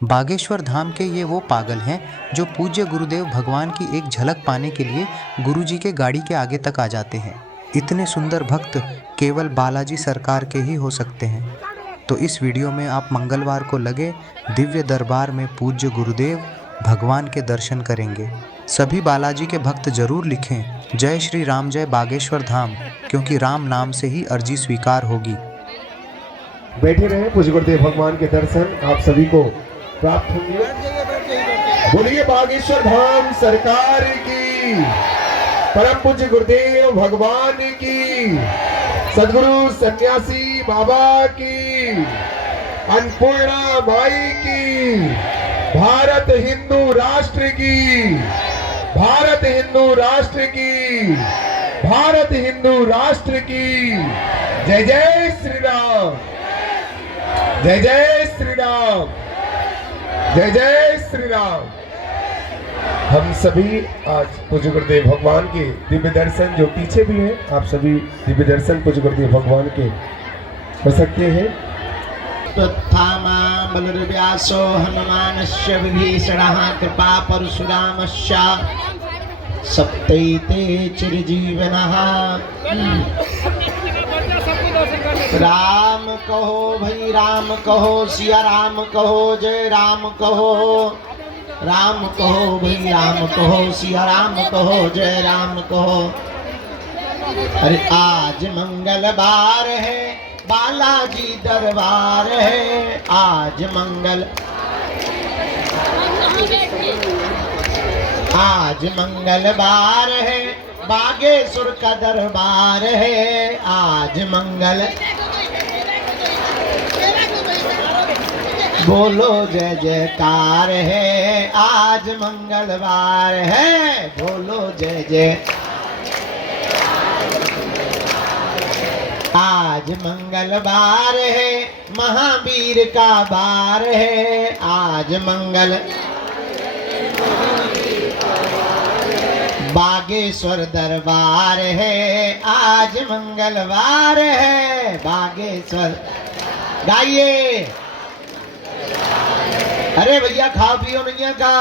बागेश्वर धाम के ये वो पागल हैं जो पूज्य गुरुदेव भगवान की एक झलक पाने के लिए गुरुजी के गाड़ी के आगे तक आ जाते हैं। इतने सुंदर भक्त केवल बालाजी सरकार के ही हो सकते हैं। तो इस वीडियो में आप मंगलवार को लगे दिव्य दरबार में पूज्य गुरुदेव भगवान के दर्शन करेंगे। सभी बालाजी के भक्त जरूर लिखें जय श्री राम जय बागेश्वर धाम, क्योंकि राम नाम से ही अर्जी स्वीकार होगी। बैठे रहे, पूज्य गुरुदेव भगवान के दर्शन आप सभी को प्राप्त होंगे। बोलिए बागेश्वर धाम सरकार की, परम पूज्य गुरुदेव भगवान की, सदगुरु सन्यासी बाबा की, अन्नपूर्णा माई की, भारत हिंदू राष्ट्र की, भारत हिंदू राष्ट्र की, भारत हिंदू राष्ट्र की। जय जय श्री राम, जय जय श्री राम, जय जय श्री राम। हम सभी आज पूज्य गुरुदेव भगवान के दिव्य दर्शन, जो पीछे भी हैं, आप सभी दिव्य दर्शन पूज्य गुरुदेव भगवान के हो सकते हैं। बलर्व्यासो हनुमानस्य विभीषणः कृपा परशुरामस्य सप्तैते चिरजीवनः। राम कहो भाई राम कहो, सिया राम कहो, जय राम कहो। राम कहो भाई राम कहो, सिया राम कहो, जय राम कहो। अरे आज मंगलवार है, बालाजी दरबार है। आज मंगलवार है, बागेश्वर का दरबार है। आज बोलो जय जयकार है। आज मंगलवार है, बोलो जय जय। आज मंगलवार है, महावीर का बार है। आज बागेश्वर दरबार है। आज मंगलवार है, बागेश्वर। गाइए, अरे भैया खाओ पियो नहीं का।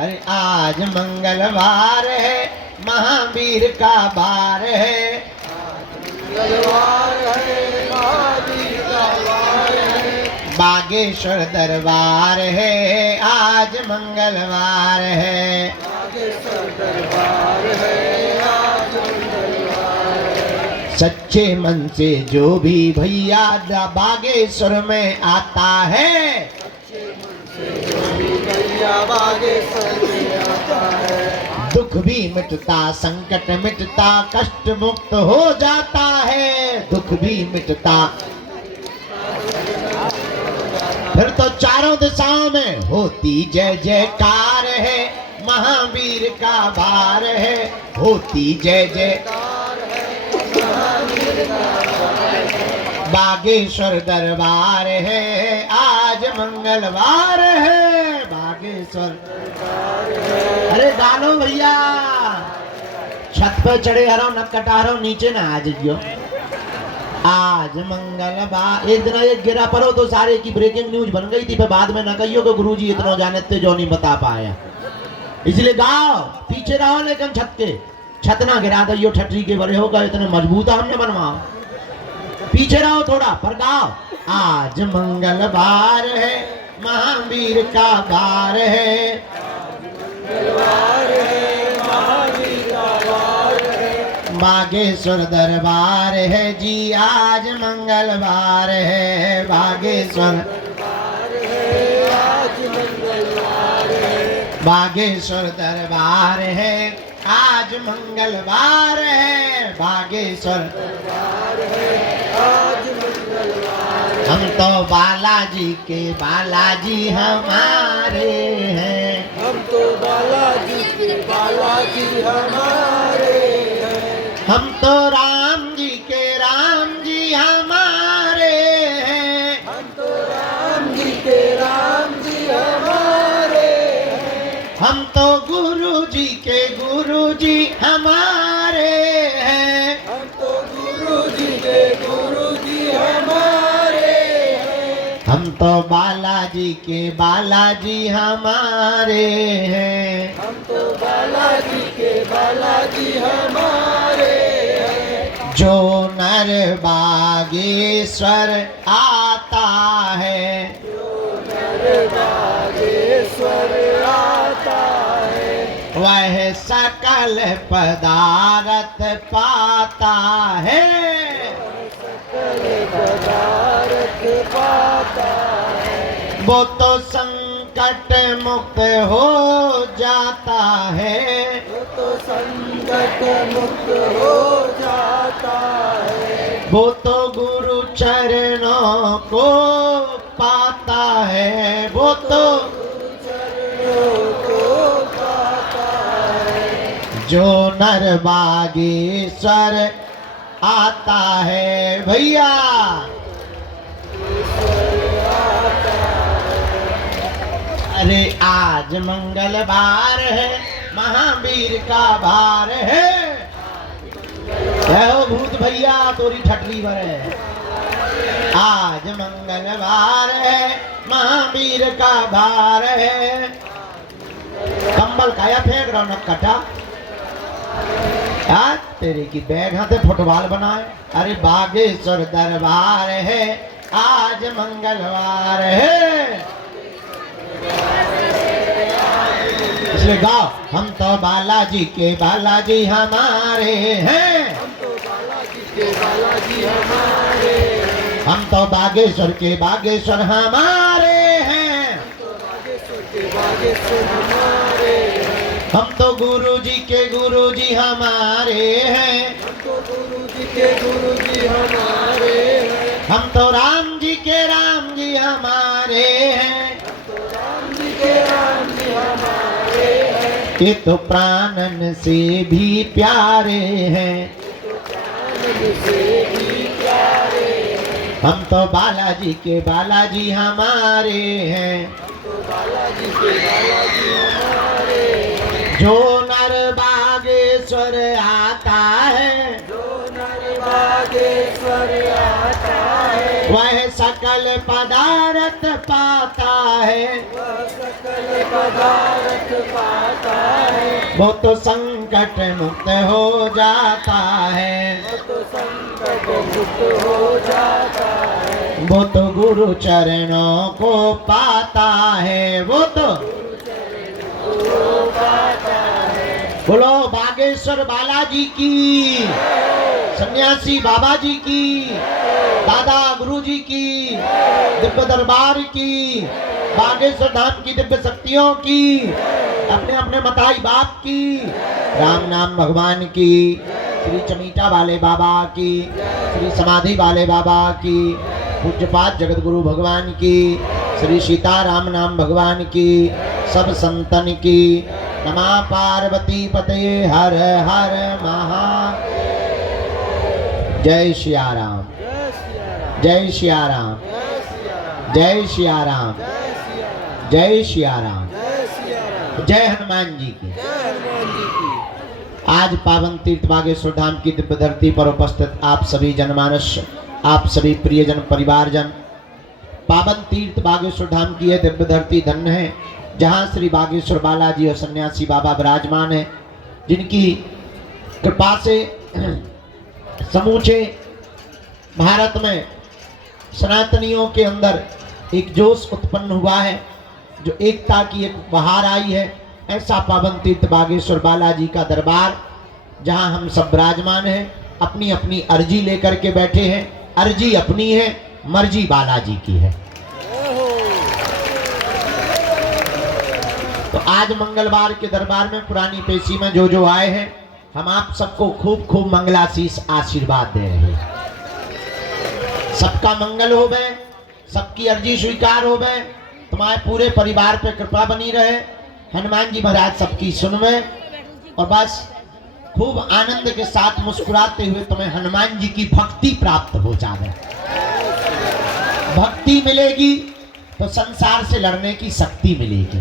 अरे आज मंगलवार है, महावीर का बार है। बागेश्वर दरबार है, आज मंगलवार है। सच्चे मन से जो भी भैया बागेश्वर में आता है, दुख भी मिटता, संकट मिटता, कष्ट मुक्त हो जाता है। दुख भी मिटता, फिर तो चारों दिशाओं में होती जय जयकार है। महावीर का बार है, होती जय जयकार है। बागेश्वर दरबार है, आज मंगलवार है। बागेश्वर अरे गालो भैया, छत पे चढ़े हरो न कटा रहो, नीचे ना आ जाइयो। आज मंगलवार। एक दिन एक गिरा पड़ो तो सारे की ब्रेकिंग न्यूज बन गई थी, पर बाद में न कहियो कि गुरुजी इतना जाने थे जो नहीं बता पाया। इसलिए गाओ, पीछे रहो लेकिन छत ना गिरा दियो। ठटरी के बड़े होगा, इतने मजबूत हमने बनवाओ। पीछे रहो थोड़ा, पर गाओ। आज मंगलवार है, महावीर का बार है। बागेश्वर दरबार है जी, आज मंगलवार है। बागेश्वर बागेश्वर दरबार है, आज मंगलवार है। बागेश्वर हम तो बालाजी के बालाजी हमारे हैं। हम तो बालाजी के बालाजी हमारे हैं। हम तो राम जी के राम जी हमारे हैं। हम तो राम जी के राम जी हमारे हैं। हम तो गुरु जी के गुरु जी हमारे हैं। हम तो गुरु जी के गुरु जी हमारे हैं। हम तो बालाजी के बालाजी हमारे हैं। हम तो बालाजी के बालाजी हमारे हैं। जो नर बागेश्वर आता है, बागेश्वर आता है, वह सकल पदार्थ पाता है। पदार्थ पाता है, वो तो संकट मुक्त हो जाता है। वो तो संकट मुक्त हो जाता है, वो तो गुरु चरणों को पाता है। वो तो जो नर बागेश्वर आता है भैया। अरे आज मंगलवार है, महावीर का भार है। हो भूत भैया तोरी ठटरी भर है। आज मंगलवार है, महावीर का भार है। कंबल खाया फेंक रहा न कटा। आज तेरे की बैग हाथे फुटबॉल बनाए। अरे बागेश्वर दरबार है, आज मंगलवार है। इसलिए गाओ, हम तो बालाजी के बालाजी हमारे हैं। हम तो बालाजी के बालाजी हमारे हैं। हम तो बागेश्वर के बागेश्वर हमारे हैं। तो बागेश्वर के बागेश्वर हमारे हैं। हम तो गुरु जी के गुरु जी हमारे हैं। हम तो गुरु जी के गुरु जी हमारे हैं। हम तो राम जी के राम जी हमारे हैं। तो राम जी के राम जी हमारे हैं। ये तो प्राणन से भी प्यारे हैं। से भी प्यारे हैं। हम तो बालाजी के बालाजी हमारे हैं। तो बालाजी के बालाजी हमारे हैं। जो नर बागेश्वर आता है, जो नर बागेश्वर आता है, वह सकल पदार्थ पाता है। वह सकल पदार्थ पाता है। वो तो संकट मुक्त हो जाता है। तो संकट मुक्त हो जाता है। वो तो गुरु चरणों को पाता है। वो तो बोलो बागेश्वर बालाजी की, सन्यासी बाबा जी की, दादा गुरु जी की, दिव्य दरबार की, बागेश्वर धाम की दिव्य शक्तियों की, अपने अपने मताई बाप की, राम नाम भगवान की, श्री चमीटा वाले बाबा की, श्री समाधि वाले बाबा की, पूज्यपाद जगत गुरु भगवान की, श्री सीताराम नाम भगवान की, सब संतन की। नमः पार्वती पते हर हर महा। जय सिया राम, जय सिया राम, जय सिया राम, जय सिया राम, जय हनुमान जी की। आज पावन तीर्थ बागेश्वर धाम की दिव्य धरती पर उपस्थित आप सभी जनमानस, आप सभी प्रियजन परिवारजन, पावन तीर्थ बागेश्वर धाम की यह दिव्य धरती धन्य है, जहाँ श्री बागेश्वर बालाजी और सन्यासी बाबा विराजमान है, जिनकी कृपा से समूचे भारत में सनातनियों के अंदर एक जोश उत्पन्न हुआ है, जो एकता की एक बहार आई है। ऐसा पावन तीर्थ बागेश्वर बालाजी का दरबार, जहाँ हम सब विराजमान हैं, अपनी अपनी अर्जी लेकर के बैठे हैं। अर्जी अपनी है, मर्जी बालाजी की है। तो आज मंगलवार के दरबार में पुरानी पेशी में जो आए हैं, हम आप सबको खूब खूब मंगलाशीष आशीर्वाद दे रहे हैं। सबका मंगल हो गए, सबकी अर्जी स्वीकार हो गए, तुम्हारे पूरे परिवार पे कृपा बनी रहे, हनुमान जी महाराज सबकी सुनवे, और बस खूब आनंद के साथ मुस्कुराते हुए तुम्हें हनुमान जी की भक्ति प्राप्त हो जाए। भक्ति मिलेगी तो संसार से लड़ने की शक्ति मिलेगी।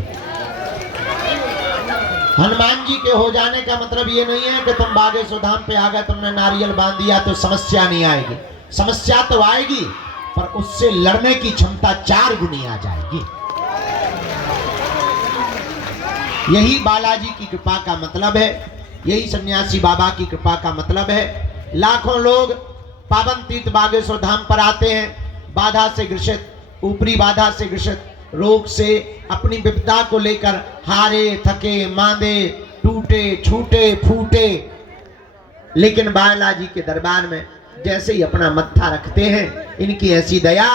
हनुमान जी के हो जाने का मतलब ये नहीं है कि तुम बागेश्वर धाम पे आ गए, तुमने नारियल बांध दिया तो समस्या नहीं आएगी। समस्या तो आएगी, पर उससे लड़ने की क्षमता 4 गुनी आ जाएगी। यही बालाजी की कृपा का मतलब है, यही सन्यासी बाबा की कृपा का मतलब है। लाखों लोग पावन तीर्थ बागेश्वर धाम पर आते हैं, बाधा से ग्रसित, ऊपरी बाधा से ग्रसित, रोग से, अपनी विपदा को लेकर हारे थके मांदे, टूटे छूटे फूटे, लेकिन बालाजी के दरबार में जैसे ही अपना मत्था रखते हैं, इनकी ऐसी दया,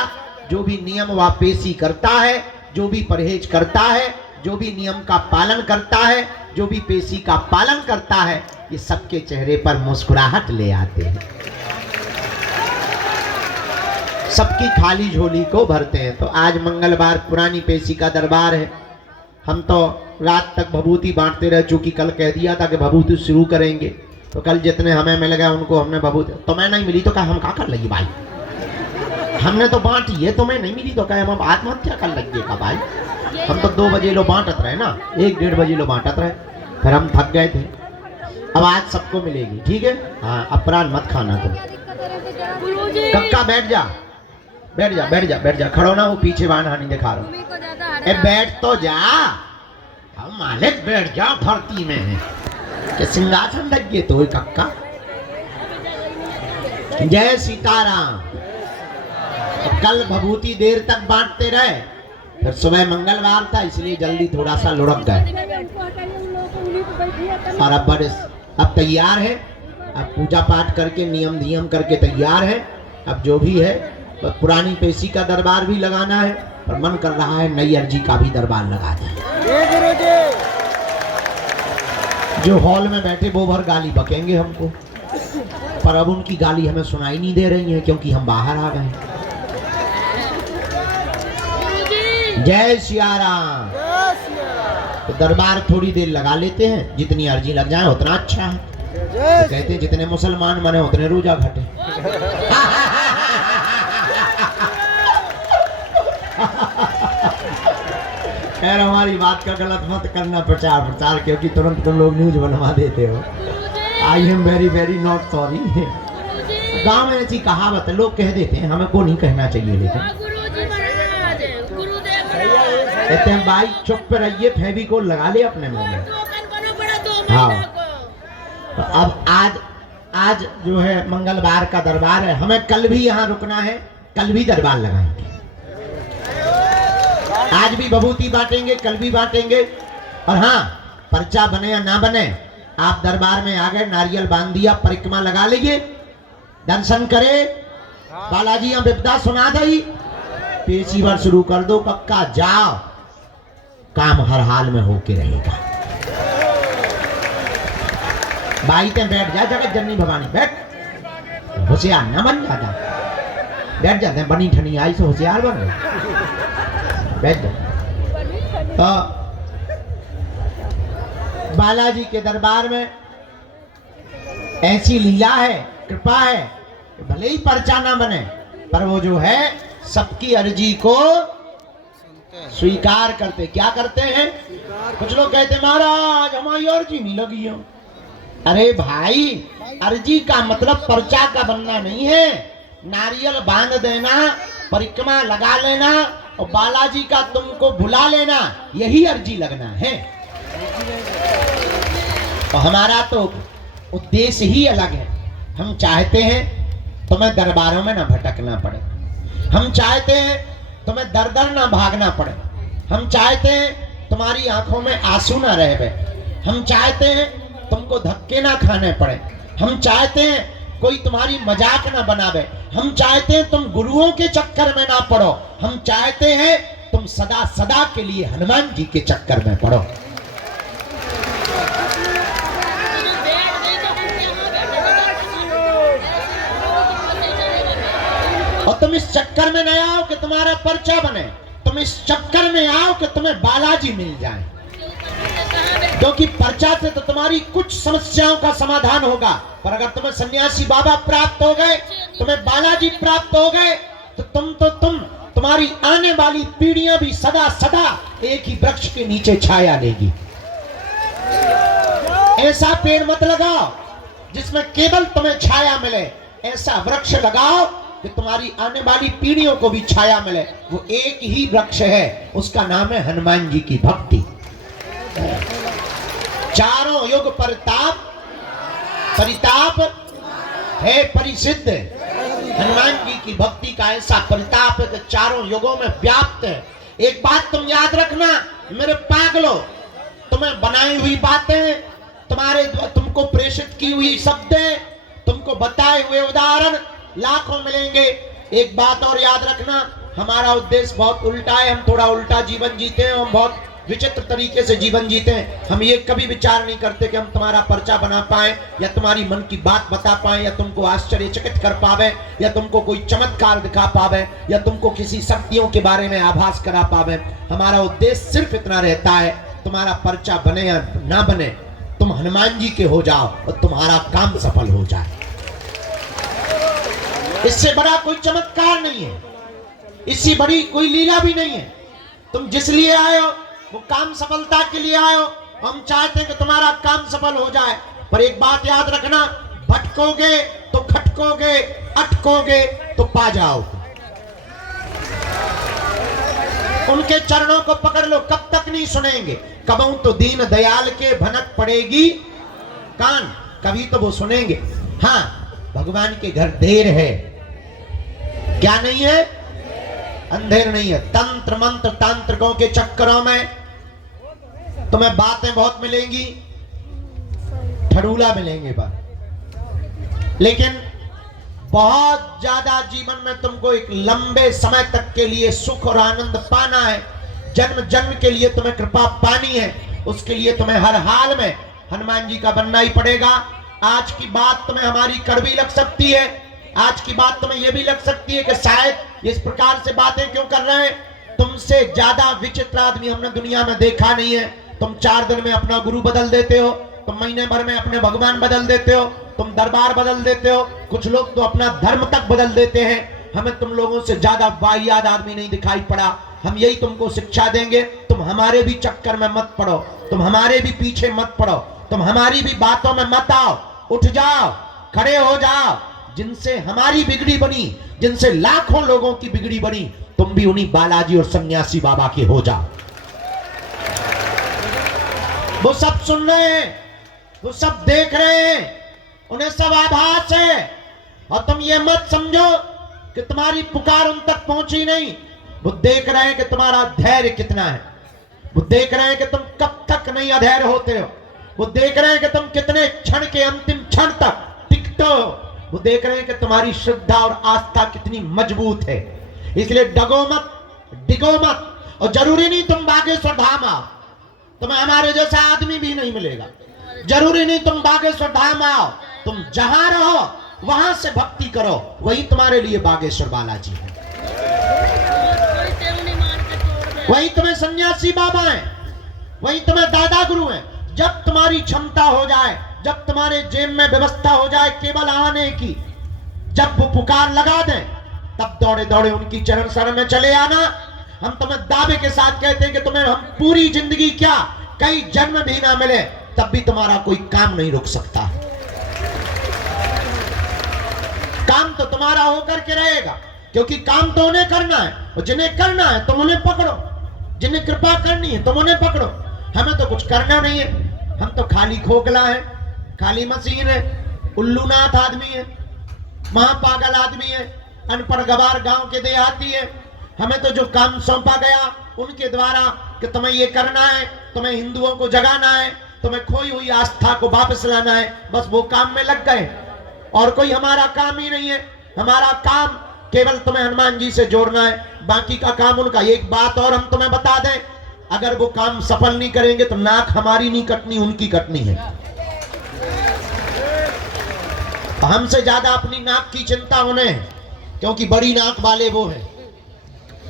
जो भी नियम व पेशी करता है, जो भी परहेज करता है, जो भी नियम का पालन करता है, जो भी पेशी का पालन करता है, ये सबके चेहरे पर मुस्कुराहट ले आते हैं, सबकी खाली झोली को भरते हैं। तो आज मंगलवार पुरानी पेशी का दरबार है। हम तो रात तक भभूति बांटते रहे, चूंकि कल कह दिया था कि भभूति शुरू करेंगे, तो कल जितने हमें मिल गए उनको हमने भभूति, तुम्हें नहीं मिली तो कहा हम क्या कर लेंगे भाई, हमने तो बांटी है, तुम्हें नहीं मिली तो कहे हम आत्महत्या कर लेंगे का भाई। हम तो 2 बजे लो बांटत रहे ना, 1-1:30 बजे लो बांटत रहे, फिर हम थक गए थे। अब आज सबको मिलेगी, ठीक है? हाँ, अपराध मत खाना तुम। कक्का बैठ जा, बैठ जा, बैठ जा, बैठ जा, खड़ो ना, वो पीछे बाण हानि दिखा रहा हूँ। ए बैठ तो जा, हम मालिक बैठ जा, धरती में है कि सिंहासन लगे तो कक्का। जय सीताराम। कल भभूति देर तक बांटते रहे, फिर सुबह मंगलवार था इसलिए जल्दी थोड़ा सा लुढ़क गए, और अब तैयार है, अब पूजा पाठ करके नियम करके तैयार है। अब जो भी है, पुरानी पेशी का दरबार भी लगाना है, और मन कर रहा है नैयर जी का भी दरबार लगा दें। जो हॉल में बैठे वो भर गाली बकेंगे हमको, पर अब उनकी गाली हमें सुनाई नहीं दे रही है क्योंकि हम बाहर आ गए। जय सिया राम। तो दरबार थोड़ी देर लगा लेते हैं, जितनी अर्जी लग जाए उतना अच्छा है। तो कहते हैं जितने मुसलमान बने उतने रोजा घटे। खैर हमारी बात का गलत मत करना प्रचार, क्योंकि तुरंत तुम लोग न्यूज बनवा देते हो। I am very very not sorry. गांव में ऐसी कहावत है, लोग कह देते हैं, हमें को नहीं कहना चाहिए, लेकिन कहते हैं भाई चुप पे रहिए, फेविकोल लगा ले अपने मुंह में। हाँ, तो अब आज जो है मंगलवार का दरबार है, हमें कल भी यहाँ रुकना है, कल भी दरबार लगाएंगे। आज भी भभूति बांटेंगे, कल भी बांटेंगे। और हाँ, पर्चा बने या ना बने, आप दरबार में आ गए, नारियल बांध दिया, परिक्रमा लगा लीजिए, दर्शन करे, बालाजी यहाँ विपदा सुना दी, पेशी बार शुरू कर दो, कक्का जाओ, काम हर हाल में होके रहेगा। बाई ते बैठ जा, जगत जननी भवानी बैठ, होशियार न बन जाता, बैठ जाते, बनी ठनी आई से होशियार बन गए, बैठ जा। तो बालाजी के दरबार में ऐसी लीला है, कृपा है, भले ही पर्चा ना बने, पर वो जो है सबकी अर्जी को स्वीकार करते। क्या करते हैं? कुछ लोग कहते महाराज हमारी अर्जी नहीं लगी हो। अरे भाई, अर्जी का मतलब पर्चा का बनना नहीं है, नारियल बांध देना, परिक्रमा लगा लेना और बालाजी का तुमको बुला लेना, यही अर्जी लगना है। तो हमारा तो उद्देश्य ही अलग है। हम चाहते हैं तुम्हें दरबारों में ना भटकना पड़े, हम चाहते हैं तुम्हें दर दर ना भागना पड़े, हम चाहते हैं तुम्हारी आंखों में आंसू ना रहे, हम चाहते हैं तुमको धक्के ना खाने पड़े, हम चाहते हैं कोई तुम्हारी मजाक ना बनावे, हम चाहते हैं तुम गुरुओं के चक्कर में ना पड़ो, हम चाहते हैं तुम सदा सदा के लिए हनुमान जी के चक्कर में पड़ो। और तुम इस चक्कर में न आओ कि तुम्हारा पर्चा बने, तुम इस चक्कर में आओ कि तुम्हें बालाजी मिल जाए, क्योंकि पर्चा से तो तुम्हारी कुछ समस्याओं का समाधान होगा, पर अगर तुम्हें सन्यासी बाबा प्राप्त हो गए, तुम्हें बालाजी प्राप्त हो गए, तो तुम्हारी आने वाली पीढ़ियां भी सदा सदा एक ही वृक्ष के नीचे छाया लेगी। ऐसा पेड़ मत लगाओ जिसमें केवल तुम्हें छाया मिले, ऐसा वृक्ष लगाओ कि तुम्हारी आने वाली पीढ़ियों को भी छाया मिले, वो एक ही वृक्ष है, उसका नाम है हनुमान जी की भक्ति। चारों युग परिताप है परिसिद्ध। हनुमान जी की भक्ति का ऐसा परिताप है कि चारों युगों में व्याप्त है। एक बात तुम याद रखना मेरे पागलों, तुम्हें बनाई हुई बातें, तुमको प्रेषित की हुई शब्दें, तुमको बताए हुए उदाहरण लाखों मिलेंगे। एक बात और याद रखना, हमारा उद्देश्य बहुत उल्टा है, हम थोड़ा उल्टा जीवन जीते हैं, हम बहुत विचित्र तरीके से जीवन जीते हैं। हम ये कभी विचार नहीं करते कि हम तुम्हारा पर्चा बना पाए या तुम्हारी मन की बात बता पाए या तुमको आश्चर्यचकित कर पावे या तुमको कोई चमत्कार दिखा पावे या तुमको किसी शक्तियों के बारे में आभास करा पावे। हमारा उद्देश्य सिर्फ इतना रहता है, तुम्हारा पर्चा बने या ना बने, तुम हनुमान जी के हो जाओ और तुम्हारा काम सफल हो जाए। इससे बड़ा कोई चमत्कार नहीं है, इससे बड़ी कोई लीला भी नहीं है। तुम जिस लिए आए हो वो काम सफलता के लिए आए हो। हम चाहते हैं कि तुम्हारा काम सफल हो जाए, पर एक बात याद रखना, भटकोगे तो खटकोगे, अटकोगे तो पा जाओगे। उनके चरणों को पकड़ लो, कब तक नहीं सुनेंगे। कबहू तो दीन दयाल के भनक पड़ेगी कान, कभी तो वो सुनेंगे। हाँ, भगवान के घर देर है, क्या नहीं है, अंधेर नहीं है। तंत्र मंत्र तांत्रिकों के चक्करों में तुम्हें बातें बहुत मिलेंगी, ठड़ूला मिलेंगे बात, लेकिन बहुत ज्यादा जीवन में तुमको एक लंबे समय तक के लिए सुख और आनंद पाना है, जन्म जन्म के लिए तुम्हें कृपा पानी है, उसके लिए तुम्हें हर हाल में हनुमान जी का बनना ही पड़ेगा। आज की बात तुम्हें हमारी कड़वी लग सकती है, आज की बात तुम्हें यह भी लग सकती है कि शायद इस प्रकार से बातें क्यों कर रहे हैं। तुमसे ज्यादा विचित्र आदमी हमने दुनिया में देखा नहीं है। तुम 4 दिन में अपना गुरु बदल देते हो, तुम महीने भर में अपने भगवान बदल देते हो, तुम दरबार बदल देते हो, कुछ लोग तो अपना धर्म तक बदल देते हैं। हमें तुम लोगों से ज्यादा वाहियात आदमी नहीं दिखाई पड़ा। हम यही तुमको शिक्षा देंगे, तुम हमारे भी चक्कर में मत पड़ो, तुम हमारे भी पीछे मत पड़ो, तुम हमारी भी बातों में मत आओ। उठ जाओ, खड़े हो जाओ। जिनसे हमारी बिगड़ी बनी, जिनसे लाखों लोगों की बिगड़ी बनी, तुम भी उन्हीं बालाजी और सन्यासी बाबा के हो जाओ। वो सब सुन रहे हैं, वो सब देख रहे हैं, उन्हें सब आभास है। और तुम ये मत समझो कि तुम्हारी पुकार उन तक पहुंची नहीं। वो देख रहे हैं कि तुम्हारा धैर्य कितना है, वो देख रहे हैं कि तुम कब तक नहीं अधैर्य होते हो, वो देख रहे हैं कि तुम कितने क्षण के अंतिम क्षण तक टिकते हो, वो देख रहे हैं कि तुम्हारी श्रद्धा और आस्था कितनी मजबूत है। इसलिए डगो मत, डिगो मत। और जरूरी नहीं तुम बागेश्वर धाम आओ, तुम्हें हमारे जैसा आदमी भी नहीं मिलेगा। जरूरी नहीं तुम बागेश्वर धाम आओ, तुम जहां रहो वहां से भक्ति करो, वही तुम्हारे लिए बागेश्वर बालाजी है, वही तुम्हें सन्यासी बाबा है, वही तुम्हें दादा गुरु है। जब तुम्हारी क्षमता हो जाए, जब तुम्हारे जेब में व्यवस्था हो जाए केवल आने की, जब वो पुकार लगा दें, तब दौड़े दौड़े उनकी चरण शरण में चले आना। हम तुम्हें दावे के साथ कहते हैं कि तुम्हें हम पूरी जिंदगी क्या, कई जन्म भी ना मिले, तब भी तुम्हारा कोई काम नहीं रुक सकता। काम तो तुम्हारा होकर के रहेगा, क्योंकि काम तो उन्हें करना है, और जिन्हें करना है तुम उन्हें पकड़ो, जिन्हें कृपा करनी है तुम उन्हें पकड़ो। हमें तो कुछ करना नहीं है, हम तो खाली खोखला है, खाली मशीन है, उल्लूनाथ आदमी है, महापागल आदमी है, अनपढ़ गवार गांव के देहाती है। हमें तो जो काम सौंपा गया उनके द्वारा कि तुम्हें ये करना है, तुम्हें हिंदुओं को जगाना है, तुम्हें खोई हुई आस्था को वापस लाना है, बस वो काम में लग गए। और कोई हमारा काम ही नहीं है। हमारा काम केवल तुम्हें हनुमान जी से जोड़ना है, बाकी का काम उनका। एक बात और हम तुम्हें बता दें, अगर वो काम सफल नहीं करेंगे तो नाक हमारी नहीं कटनी, उनकी कटनी है। हमसे ज्यादा अपनी नाक की चिंता उन्हें है, क्योंकि बड़ी नाक वाले वो है,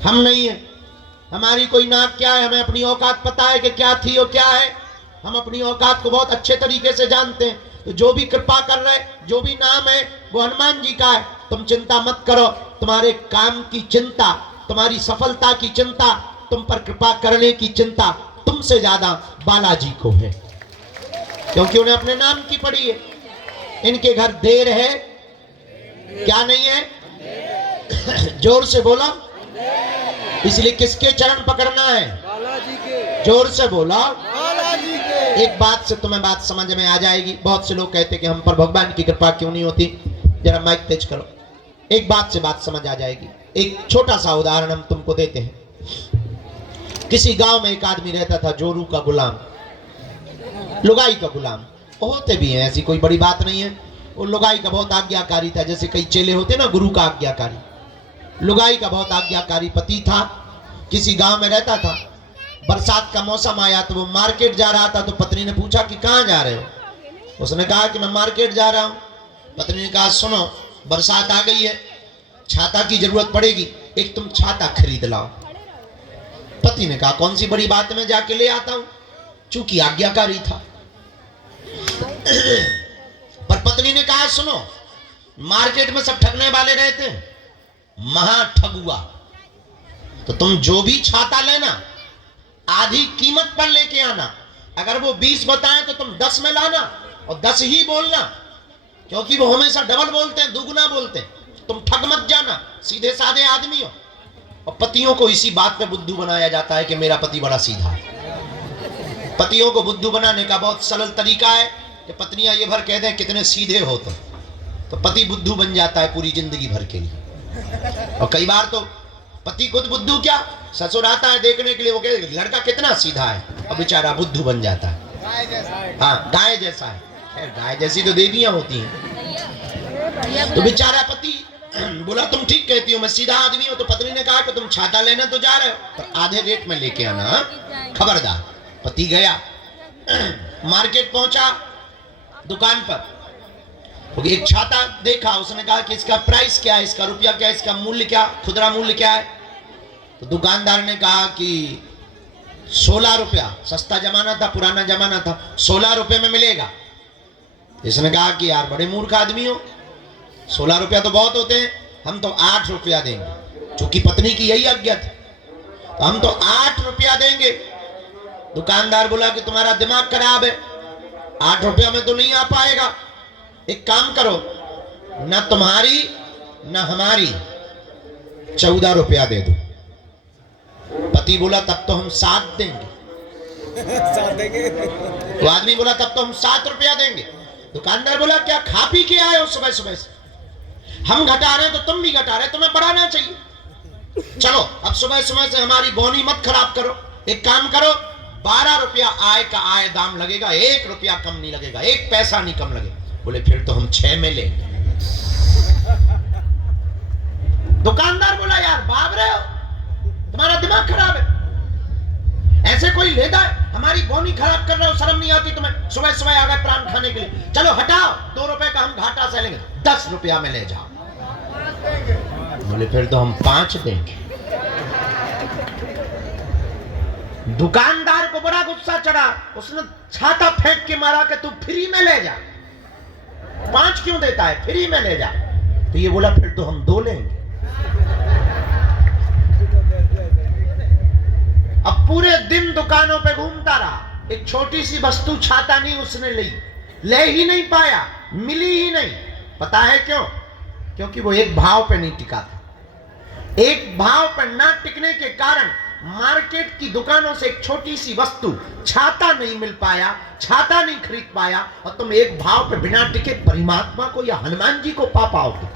हम नहीं है। हमारी कोई नाक क्या है, हमें अपनी औकात पता है कि क्या थी और क्या है। हम अपनी औकात को बहुत अच्छे तरीके से जानते हैं। तो जो भी कृपा कर रहे, जो भी नाम है वो हनुमान जी का है। तुम चिंता मत करो, तुम्हारे काम की चिंता, तुम्हारी सफलता की चिंता, तुम पर कृपा करने की चिंता तुमसे ज्यादा बालाजी को है, क्योंकि उन्हें अपने नाम की पड़ी है। इनके घर देर है, क्या नहीं है, जोर से बोला। इसलिए किसके चरण पकड़ना है? बालाजी के। जोर से बोला। बालाजी के। एक बात से तुम्हें बात समझ में आ जाएगी। बहुत से लोग कहते कि हम पर भगवान की कृपा क्यों नहीं होती। जरा माइक तेज करो। एक बात से बात समझ आ जाएगी। एक छोटा सा उदाहरण हम तुमको देते हैं। किसी गांव में एक आदमी रहता था, जोरू का गुलाम, लुगाई का गुलाम। होते भी हैं, ऐसी कोई बड़ी बात नहीं है। वो लुगाई का बहुत आज्ञाकारी था, जैसे कई चेले होते ना गुरु का आज्ञाकारी। लुगाई का बहुत आज्ञाकारी पति था। किसी गांव में रहता था। बरसात का मौसम आया तो वो मार्केट जा रहा था। तो पत्नी ने पूछा कि कहाँ जा रहे हो? उसने कहा कि मैं मार्केट जा रहा हूँ। पत्नी ने कहा सुनो, बरसात आ गई है, छाता की जरूरत पड़ेगी, एक तुम छाता खरीद लाओ। पति ने कहा कौन सी बड़ी बात, में जाके ले आता हूं। चूंकि आज्ञाकारी था। पर पत्नी ने कहा सुनो, मार्केट में सब ठगने वाले रहते हैं, महा ठगुआ, तो तुम जो भी छाता लेना आधी कीमत पर लेके आना। अगर वो 20 बताएं तो तुम 10 में लाना और 10 ही बोलना, क्योंकि वो हमेशा डबल बोलते हैं, दुगुना बोलते हैं। तुम ठग मत जाना, सीधे साधे आदमी हो। और पतियों को इसी बात पे बुद्धू बनाया जाता है कि मेरा पति बड़ा सीधा है। पतियों को बुद्धू बनाने का बहुत सरल तरीका है कि पत्नियां ये भर कह दें कितने सीधे हो तुम, तो पति बुद्धू बन जाता है पूरी जिंदगी भर के लिए। और कई बार तो पति खुद बुद्धू, क्या ससुर आता है देखने के लिए, वो कहते लड़का कितना सीधा है, और बेचारा बुद्धू बन जाता है। हाँ, गाय जैसा है। खैर गाय जैसी तो देवियां होती हैं। तो बेचारा पति बोला तुम ठीक कहती हो, मैं सीधा आदमी हूं। तो पत्नी ने कहा कि तुम छाता लेना तो जा रहे हो, पर आधे रेट में लेके आना, खबरदार। पति गया, मार्केट पहुंचा, दुकान पर तो एक छाता देखा। उसने कहा कि इसका प्राइस क्या है, इसका रुपया क्या है, इसका मूल्य क्या, खुदरा मूल्य क्या है? तो दुकानदार ने कहा कि 16 रुपया, सस्ता जमाना था, पुराना जमाना था, 16 रुपये में मिलेगा। इसने कहा कि यार बड़े मूर्ख आदमी हो, 16 रुपया तो बहुत होते हैं, हम तो 8 रुपया देंगे। चूंकि पत्नी की यही आज्ञा थी, तो हम तो 8 रुपया देंगे। दुकानदार बोला कि तुम्हारा दिमाग खराब है, 8 रुपया में तो नहीं आ पाएगा। एक काम करो, न तुम्हारी न हमारी 14 रुपया दे दो। पति बोला तब तो हम 7 देंगे। तो आदमी बोला तब तो हम 7 रुपया देंगे। दुकानदार बोला क्या खा पी के आए हो सुबह सुबह से? हम घटा रहे हैं तो तुम भी घटा रहे, तुम्हें बढ़ाना चाहिए। चलो अब सुबह सुबह से हमारी बोनी मत खराब करो। एक काम करो, 12 रुपया आय का आय दाम लगेगा, 1 रुपया कम नहीं लगेगा, 1 पैसा नहीं कम लगेगा। बोले फिर तो हम 6 में लेंगे। दुकानदार बोला यार भाग रहे हो, तुम्हारा दिमाग खराब है, ऐसे कोई लेता है? हमारी बोनी खराब कर रहे हो, शर्म नहीं आती तुम्हें? सुबह सुबह आ गए प्राण खाने के लिए। चलो हटाओ, 2 रुपए का हम घाटा से लेंगे, 10 रुपया में ले जाओ। बोले फिर तो हम 5 देंगे। दुकानदार को बड़ा गुस्सा चढ़ा, उसने छाता फेंक के मारा कि तू फ्री में ले जा, 5 क्यों देता है, फ्री में ले जा। तो ये बोला फिर तो हम 2 लेंगे। अब पूरे दिन दुकानों पे घूमता रहा, एक छोटी सी वस्तु छाता नहीं उसने ली, ले ही नहीं पाया, मिली ही नहीं। पता है क्यों? क्योंकि वो एक भाव पे नहीं टिका था। एक भाव पर ना टिकने के कारण मार्केट की दुकानों से एक छोटी सी वस्तु छाता नहीं मिल पाया, छाता नहीं खरीद पाया, और तुम एक भाव पे बिना टिके परमात्मा को या हनुमान जी को पा पाओगे।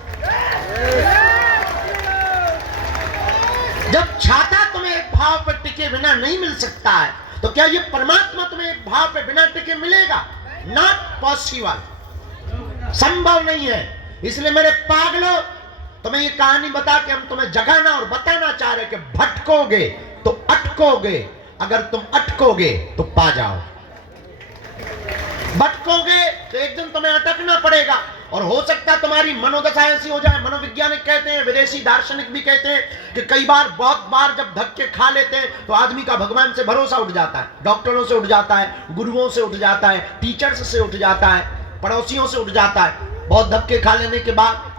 जब छाता तुम्हें एक भाव पर टिके बिना नहीं मिल सकता है, तो क्या ये परमात्मा तुम्हें एक भाव पे बिना टिके मिलेगा? नॉट पॉसिबल, संभव नहीं है। इसलिए मेरे पागलों, तुम्हें ये कहानी बता के हम तुम्हें जगाना और बताना चाह रहे कि भटकोगे तो अटकोगे, अगर तुम अटकोगे तो पा जाओ। भटकोगे तो एक दिन तुम्हें अटकना पड़ेगा, और हो सकता है तुम्हारी मनोदशा ऐसी हो जाए। मनोवैज्ञानिक कहते हैं, विदेशी दार्शनिक भी कहते हैं कि कई बार, बहुत बार जब धक्के खा लेते हैं तो आदमी का भगवान से भरोसा उठ जाता है, डॉक्टरों से उठ जाता है, गुरुओं से उठ जाता है, टीचर्स से उठ जाता है, पड़ोसियों से उठ जाता है। बहुत धक्के खा लेने के बाद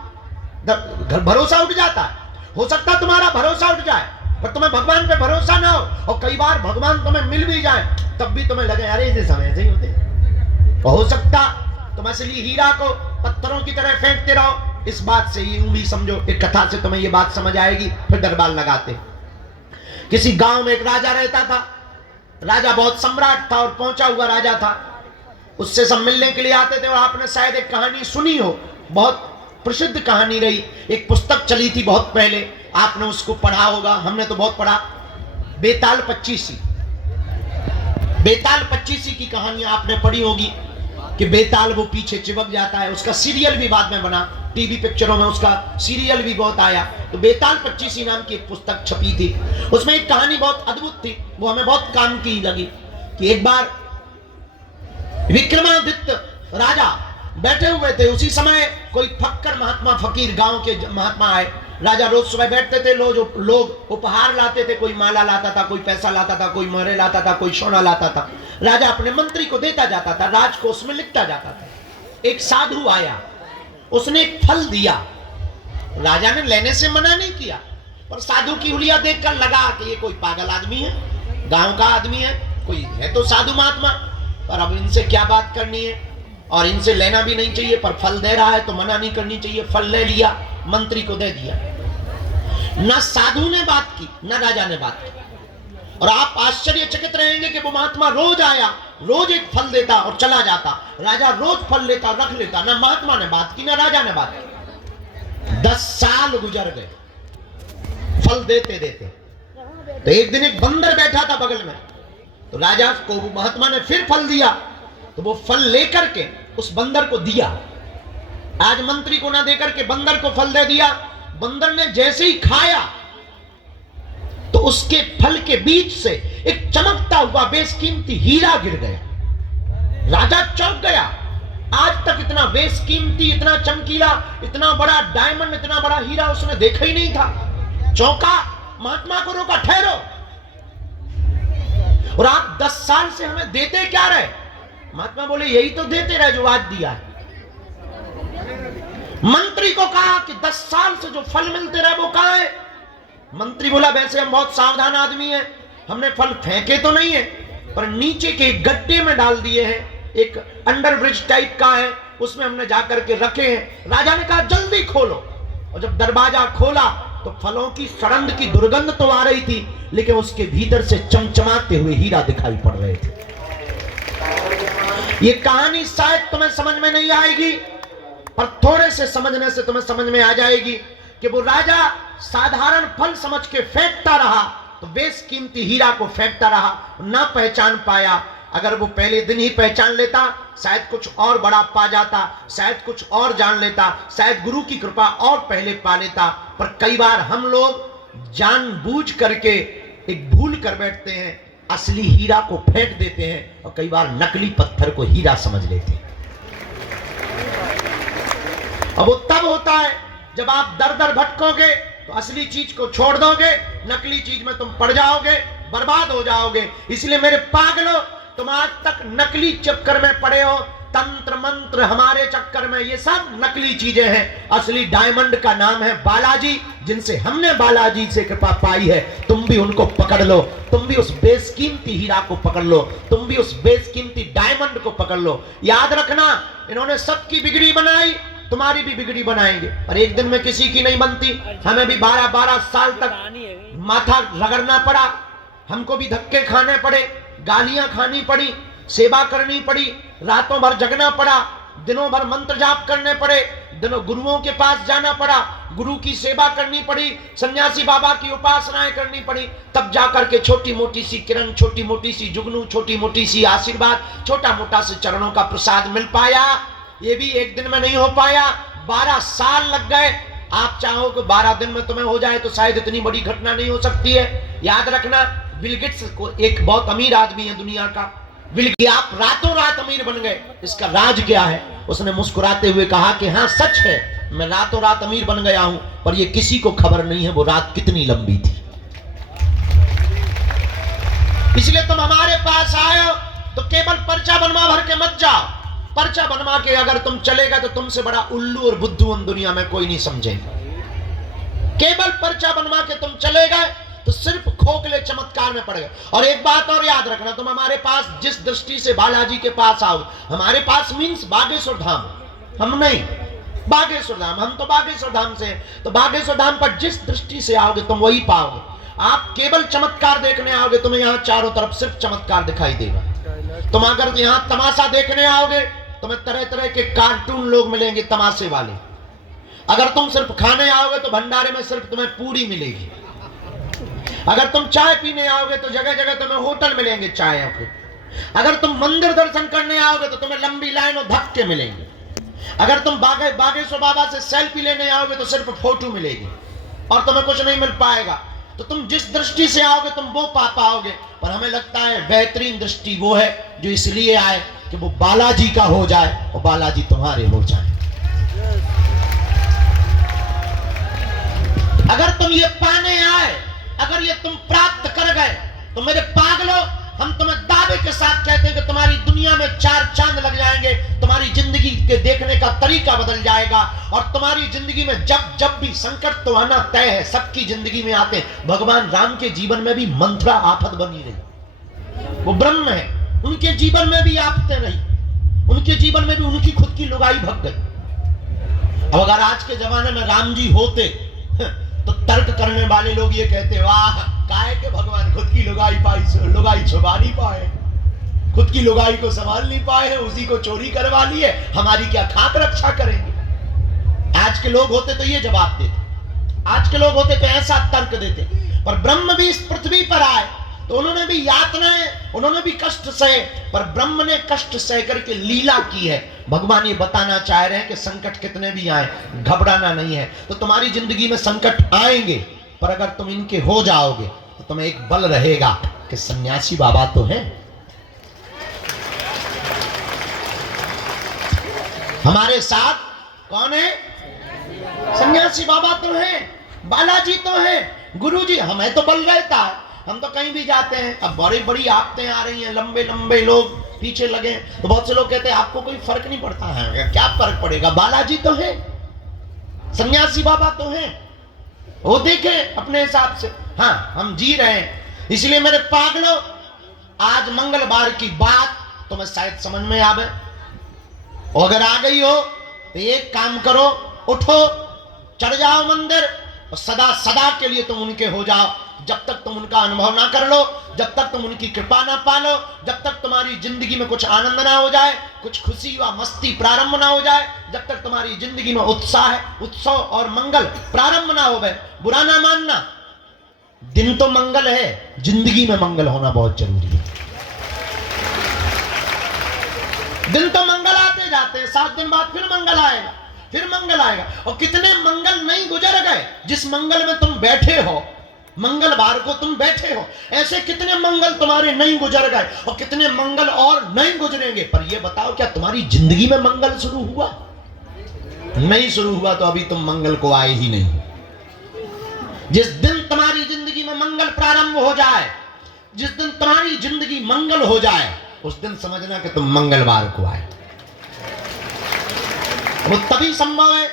भरोसा उठ जाता है। हो सकता है तुम्हारा भरोसा उठ जाए, पर तुम्हें भगवान पे भरोसा ना हो, और कई बार भगवान तुम्हें मिल भी जाए तब भी तुम्हें लगे अरे इस समय ऐसे ही होते। हो सकता तुम असली हीरा को पत्थरों की तरह फेंकते रहो, इस बात से यूं भी समझो, एक कथा से तुम्हें ये बात समझ आएगी, फिर दरबार लगाते। किसी गांव में एक राजा रहता था। राजा बहुत सम्राट था और पहुंचा हुआ राजा था। उससे सब मिलने के लिए आते थे। और आपने शायद एक कहानी सुनी हो, बहुत प्रसिद्ध कहानी रही, एक पुस्तक चली थी बहुत पहले, आपने उसको पढ़ा होगा, हमने तो बहुत पढ़ा, बेताल पच्चीसी। बेताल पच्चीसी की कहानी आपने पढ़ी होगी कि बेताल वो पीछे चिपक जाता है। उसका सीरियल भी बाद में बना, टीवी पिक्चरों में उसका सीरियल भी बहुत आया। तो बेताल पच्चीसी नाम की एक पुस्तक छपी थी। उसमें एक कहानी बहुत अद्भुत थी, वो हमें बहुत काम की लगी कि एक बार विक्रमादित्य राजा बैठे हुए थे। उसी समय कोई फक्कर महात्मा, फकीर गांव के महात्मा आए। राजा रोज सुबह बैठते थे, लोग उपहार लाते थे, कोई माला लाता था, कोई पैसा लाता था, कोई मोहरे लाता था, कोई सोना लाता था। राजा अपने मंत्री को देता जाता था, राजकोष में लिखता जाता था। एक साधु आया, उसने एक फल दिया। राजा ने लेने से मना नहीं किया, पर साधु की हुलिया देखकर लगा कि ये कोई पागल आदमी है, गांव का आदमी है, कोई है तो साधु महात्मा, पर अब इनसे क्या बात करनी है, और इनसे लेना भी नहीं चाहिए, पर फल दे रहा है तो मना नहीं करनी चाहिए। फल ले लिया, मंत्री को दे दिया। न साधु ने बात की, न राजा ने बात की। और आप आश्चर्यचकित रहेंगे कि वो महात्मा रोज आया, रोज एक फल देता और चला जाता। राजा रोज फल लेता, रख लेता। न महात्मा ने बात की, न राजा ने बात की। 10 साल गुजर गए फल देते देते। तो एक दिन एक बंदर बैठा था बगल में। तो राजा को महात्मा ने फिर फल दिया, तो वो फल लेकर के उस बंदर को दिया। आज मंत्री को ना देकर के बंदर को फल दे दिया। बंदर ने जैसे ही खाया तो उसके फल के बीच से एक चमकता हुआ बेशकीमती हीरा गिर गया। राजा चौंक गया। आज तक इतना बेशकीमती, इतना चमकीला, इतना बड़ा डायमंड, इतना बड़ा हीरा उसने देखा ही नहीं था। चौंका, महात्मा को रोका, ठहरो, और आप 10 साल से हमें देते क्या रहे? महात्मा बोले यही तो देते रहे जो आज दिया है। मंत्री को कहा कि 10 साल से जो फल मिलते रहे वो कहां है? मंत्री बोला वैसे हम बहुत सावधान आदमी हैं, हमने फल फेंके तो नहीं है, पर नीचे के गड्ढे में डाल दिए हैं, एक अंडरब्रिज टाइप का है, उसमें हमने जाकर के रखे हैं। राजा ने कहा जल्दी खोलो। और जब दरवाजा खोला तो फलों की सड़ंद की दुर्गंध तो आ रही थी, लेकिन उसके भीतर से चमचमाते हुए हीरा दिखाई पड़ रहे थे। ये कहानी शायद तुम्हें समझ में नहीं आएगी, पर थोड़े से समझने से तुम्हें समझ में आ जाएगी कि वो राजा साधारण फल समझ के फेंकता रहा, तो बेशकीमती हीरा को फेंकता रहा, ना पहचान पाया। अगर वो पहले दिन ही पहचान लेता, शायद कुछ और बड़ा पा जाता, शायद कुछ और जान लेता, शायद गुरु की कृपा और पहले पा लेता। पर कई बार हम लोग जानबूझ करके एक भूल कर बैठते हैं, असली हीरा को फेंक देते हैं, और कई बार नकली पत्थर को हीरा समझ लेते हैं। अब वो तब होता है जब आप दर दर भटकोगे तो असली चीज को छोड़ दोगे, नकली चीज में तुम पड़ जाओगे, बर्बाद हो जाओगे। इसलिए मेरे पागलों, तुम आज तक नकली चक्कर में पड़े हो, तंत्र मंत्र हमारे चक्कर में, ये सब नकली चीजें हैं। असली डायमंड का नाम है बालाजी, जिनसे हमने बालाजी से कृपा पाई है। तुम भी उनको पकड़ लो, तुम भी उस बेशकीमती हीरा को पकड़ लो, तुम भी उस बेशकीमती डायमंड को पकड़ लो। याद रखना, इन्होंने सबकी बिगड़ी बनाई, तुम्हारी भी बिगड़ी बनाएंगे, और एक दिन में किसी की नहीं बनती। हमें भी 12-12 साल तक माथा रगड़ना पड़ा, हमको भी धक्के खाने पड़े, गालियां खानी पड़ी, सेवा करनी पड़ी, रातों भर जगना पड़ा, दिनों भर मंत्र जाप करने पड़े, दिनों गुरुओं के पास जाना पड़ा, गुरु की सेवा करनी पड़ी, सन्यासी बाबा की उपासनाएं करनी पड़ी, तब जाकर के छोटी मोटी सी किरण, छोटी मोटी सी जुगनू, छोटी मोटी सी आशीर्वाद, छोटा मोटा से चरणों का प्रसाद मिल पाया। ये भी एक दिन में नहीं हो पाया, 12 साल लग गए। आप चाहो कि 12 दिन में तुम्हें हो जाए तो शायद इतनी बड़ी घटना नहीं हो सकती है। याद रखना, बिल गेट्स को एक बहुत अमीर आदमी है दुनिया का, बिल गेट्स आप रातों रात अमीर बन गए। इसका राज क्या है? उसने मुस्कुराते हुए कहा कि हाँ सच है, मैं रातों रात अमीर बन गया हूं, पर ये किसी को खबर नहीं है वो रात कितनी लंबी थी। इसलिए तुम हमारे पास आए हो तो केवल पर्चा बनवा भर के मत जाओ। पर्चा बनवा के अगर तुम चलेगा तो तुमसे बड़ा उल्लू और बुद्धू हम दुनिया में कोई नहीं समझेगा। केवल पर्चा बनवा के तुम चले गए तो सिर्फ खोखले चमत्कार में पड़ गए। और एक बात और याद रखना, तुम हमारे पास जिस दृष्टि से बालाजी के पास आओ, हमारे पास मीन्स बागेश्वर धाम, हम नहीं, बागेश्वर धाम, हम तो बागेश्वर धाम से, तो बागेश्वर धाम पर जिस दृष्टि से आओगे तुम वही पाओगे। आप केवल चमत्कार देखने आओगे, तुम्हें यहाँ चारों तरफ सिर्फ चमत्कार दिखाई देगा। तुम अगर यहाँ तमाशा देखने आओगे, तुम्हें तरह तरह के कार्टून लोग मिलेंगे तमाशे वाले। अगर तुम सिर्फ खाने आओगे तो भंडारे में सिर्फ तुम्हें पूरी मिलेगी। अगर तुम चाय पीने आओगे तो जगह जगह तुम्हें होटल मिलेंगे चाय के। अगर तुम मंदिर दर्शन करने आओगे तो तुम्हें लंबी लाइन और धक्के मिलेंगे। अगर तुम बागेश्वर बाबा से सेल्फी लेने आओगे तो सिर्फ फोटो मिलेगी और तुम्हें कुछ नहीं मिल पाएगा। तो तुम जिस दृष्टि से आओगे तुम वो पा पाओगे। पर हमें लगता है बेहतरीन दृष्टि वो है जो इसलिए आए कि वो बालाजी का हो जाए और बालाजी तुम्हारे हो जाए। अगर तुम ये पाने आए, अगर ये तुम प्राप्त कर गए तो मेरे पागलों, हम तुम्हें दावे के साथ कहते हैं कि तुम्हारी दुनिया में 4 चांद लग जाएंगे, तुम्हारी जिंदगी के देखने का तरीका बदल जाएगा और तुम्हारी जिंदगी में जब जब भी संकट तो आना तय है, सबकी जिंदगी में आते हैं। भगवान राम के जीवन में भी मंथरा आफत बनी रही, वो ब्रह्म है, उनके जीवन में भी आफतें रही, उनके जीवन में भी उनकी खुद की लुगाई भग गई। अब अगर आज के जमाने में राम जी होते तो तर्क करने वाले लोग ये कहते, वाह काहे के भगवान खुद की लुगाई छुपा नहीं पाए, खुद की लुगाई को संभाल नहीं पाए हैं, उसी को चोरी करवा लिए, हमारी क्या खाक रक्षा करेंगे। आज के लोग होते तो ये जवाब देते, आज के लोग होते तो ऐसा तर्क देते। पर ब्रह्म भी इस पृथ्वी पर आए तो उन्होंने भी यातनाएं, उन्होंने भी कष्ट सहे, पर ब्रह्म ने कष्ट सह करके लीला की है। भगवान ये बताना चाह रहे हैं कि संकट कितने भी आए घबराना नहीं है। तो तुम्हारी जिंदगी में संकट आएंगे, पर अगर तुम इनके हो जाओगे तो तुम्हें एक बल रहेगा कि सन्यासी बाबा तो हैं, हमारे साथ कौन है? सन्यासी बाबा तो हैं, बालाजी तो हैं, गुरुजी। हमें तो बल रहता है, हम तो कहीं भी जाते हैं। अब बड़ी बड़ी आपतें आ रही हैं, लंबे लंबे लोग पीछे लगे, तो बहुत से लोग कहते हैं आपको कोई फर्क नहीं पड़ता है। क्या फर्क पड़ेगा, बालाजी तो है, सन्यासी बाबा तो है, वो देखे अपने हिसाब से। हाँ, हम जी रहे हैं। इसलिए मेरे पागलों, आज मंगलवार की बात तुम्हें शायद समझ में आवे, और अगर आ गई हो तो एक काम करो, उठो, चढ़ जाओ मंदिर और सदा सदा के लिए तुम उनके हो जाओ। जब तक तुम उनका अनुभव ना कर लो, जब तक तुम उनकी कृपा ना पालो, जब तक तुम्हारी जिंदगी में कुछ आनंद ना हो जाए, कुछ खुशी व मस्ती प्रारंभ ना हो जाए, जब तक तुम्हारी जिंदगी में उत्साह, उत्सव और मंगल प्रारंभ ना हो गए, बुरा ना मानना। दिन तो मंगल है, जिंदगी में मंगल होना बहुत जरूरी है। दिन तो मंगल आते जाते हैं, 7 दिन बाद फिर मंगल आएगा, फिर मंगल आएगा। और कितने मंगल नहीं गुजर गए, जिस मंगल में तुम बैठे हो, मंगलवार को तुम बैठे हो, ऐसे कितने मंगल तुम्हारे नहीं गुजर गए और कितने मंगल और नहीं गुजरेंगे। पर ये बताओ, क्या तुम्हारी जिंदगी में मंगल शुरू हुआ? नहीं शुरू हुआ तो अभी तुम मंगल को आए ही नहीं। जिस दिन तुम्हारी जिंदगी में मंगल प्रारंभ हो जाए, जिस दिन तुम्हारी जिंदगी मंगल हो जाए, उस दिन समझना कि तुम मंगलवार को आए। वो तभी संभव है